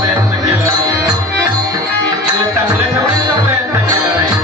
प्रयत्न केला नाही, चांगल्या ठेवण्याचा प्रयत्न केला नाही.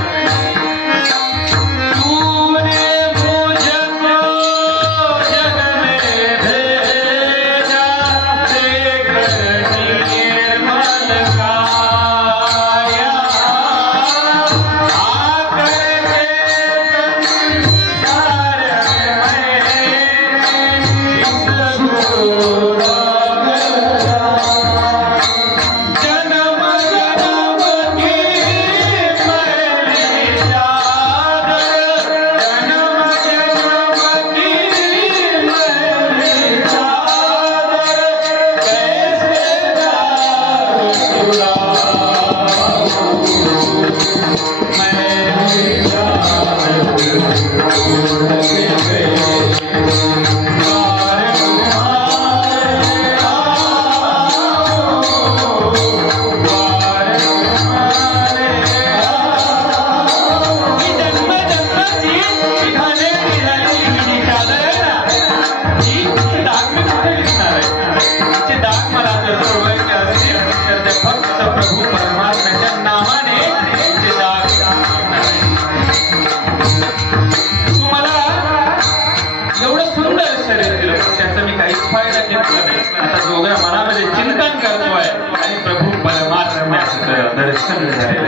मनामध्ये चिंतन करतोय आणि प्रभू परमात्म्याचं दर्शन झालेलं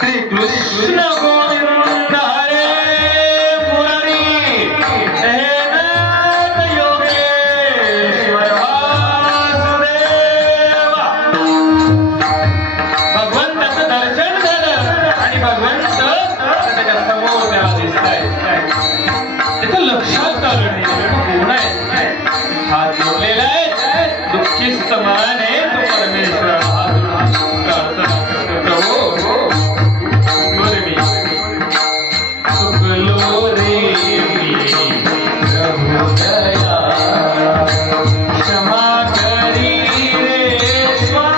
श्री कृष्ण गोविंद हरे मुरारी हे नाथ योगेश्वर वासुदेव. भगवंताचं दर्शन झालं आणि भगवंत त्याच्या समोर त्याला दिसताय. त्याचं लक्षात आलं नाही कोण आहे, हात जोडलेला आहे, दुःखिस्त मनाने तो परमेश्वर प्रार्थना करतो. सुखलो रे प्रभु दया क्षमा करी रे स्वामी.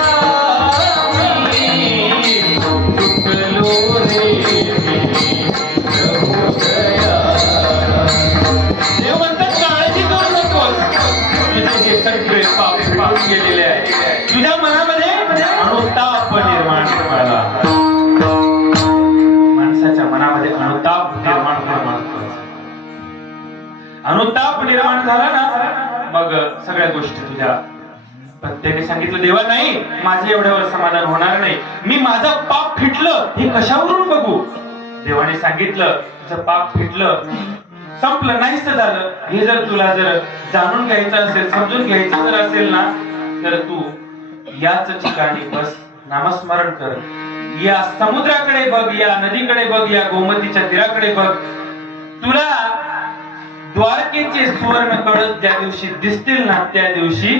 सुखलो रे प्रभु दया. देव म्हणतात काळजी करू नकोस, तुझे सगळे पाप फिटून गेलेले आहे. तुझ्या मनामध्ये अनुताप निर्माण झाला. माणसाच्या मनामध्ये अनुताप निर्माण अनुताप निर्माण झाला ना, मग सगळ्या गोष्टी तुझ्या. प्रत्येकाने सांगितलं देवा नाही, माझे एवढ्यावर समाधान होणार नाही, मी माझं पाप फिटलं हे कशावरून बघू. देवाने सांगितलं तुझं पाप फिटलं, संपलं, नाहीच झालं. हे जर तुला जर जाणून घ्यायचं असेल, समजून घ्यायचं जर असेल ना, तर तू याच ठिकाणी बस, नामस्मरण कर. या समुद्राकडे बघ, या नदीकडे बघ, या गोमतीच्या तीराकडे बघ. तुला द्वारकेचे सुवर्ण कळस ज्या दिवशी दिसतील ना, त्या दिवशी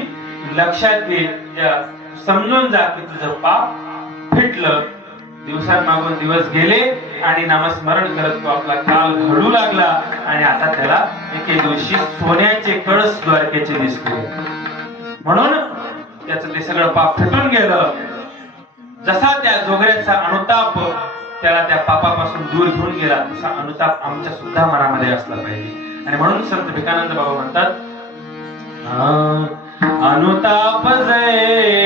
लक्षात घे, समजून जा की तुझं पाप फिटलं. दिवसांमागून दिवस गेले आणि नामस्मरण करत तो आपला काल घडू लागला आणि आता त्याला एके दिवशी सोन्याचे कळस द्वारकेचे दिसते. म्हणून त्याचं ते सगळं पाप फिटून गेलं. जसा त्या जोगऱ्याचा अनुताप त्याला त्या पापापासून दूर घेऊन गेला, तसा अनुताप आमच्या सुद्धा मनामध्ये असला पाहिजे. आणि म्हणून संत भिकानंद बाबा म्हणतात, अनुताप जय